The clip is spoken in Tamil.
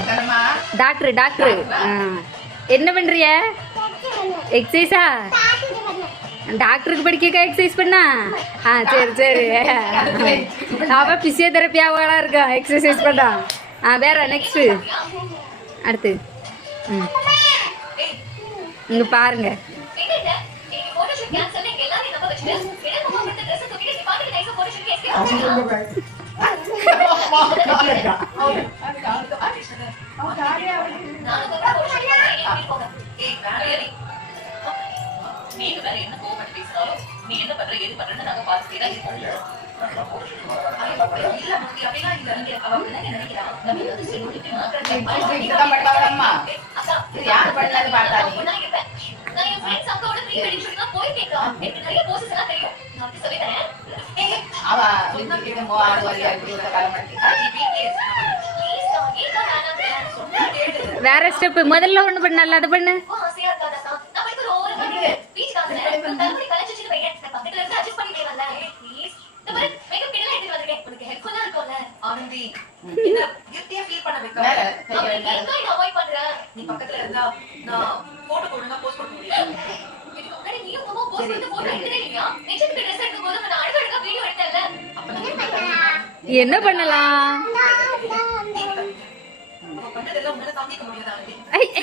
தரமா டாக்டர் டாக்டர் என்ன பண்றிய எக்ஸசைஸா டாக்டருக்கு படிக்க எக்ஸசைஸ் பண்ணா ஆ சரி சரி அவ பிசியோதெரப்பி ஆவலா இருக்கா எக்ஸசைஸ் பண்ணா ஆ வேற நெக்ஸ்ட் அடுத்து ம் இங்க பாருங்க நீங்க வேற என்ன கோவப்பட்டு பேசினாலும் நீ என்ன பண்ற எது பண்றன்னு நாங்க தான் இருக்கோம் இல்ல அப்படிலாம் இல்ல. அவ அப்படிதான் நினைக்கிறா. நம்ம வந்து சரி, யார் பார்த்தா நீ நான் இருப்பேன். நான் என் அக்காவோட போய் கேட்கலாம். எனக்கு நிறைய எல்லாம் தெரியும். நான் வந்து தரேன். வரையா இப்படி ஒரு காலம் வேற ஸ்டெப் முதல்ல ஒண்ணு பண்ணல பண்ணு ரொம்ப அது பண்ணு. என்ன பண்ணலாம்? அவ